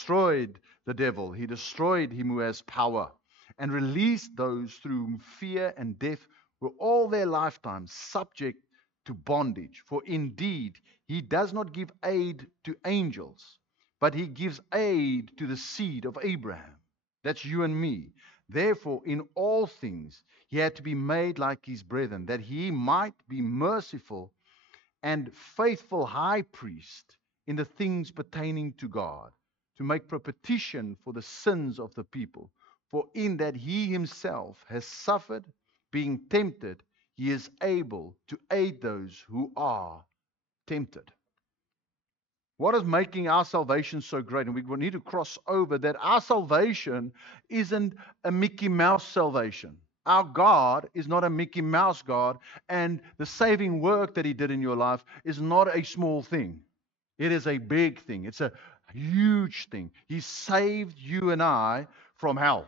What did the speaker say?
destroyed the devil. He destroyed him who has power and released those through whom fear and death were all their lifetimes subject to bondage. For indeed, he does not give aid to angels, but he gives aid to the seed of Abraham. That's you and me. Therefore, in all things, he had to be made like his brethren, that he might be merciful and faithful high priest in the things pertaining to God, to make propitiation for the sins of the people. For in that he himself has suffered, being tempted, he is able to aid those who are tempted. What is making our salvation so great? And we need to cross over that our salvation isn't a Mickey Mouse salvation. Our God is not a Mickey Mouse God, and the saving work that he did in your life is not a small thing. It is a big thing. It's a huge thing. He saved you and I from hell.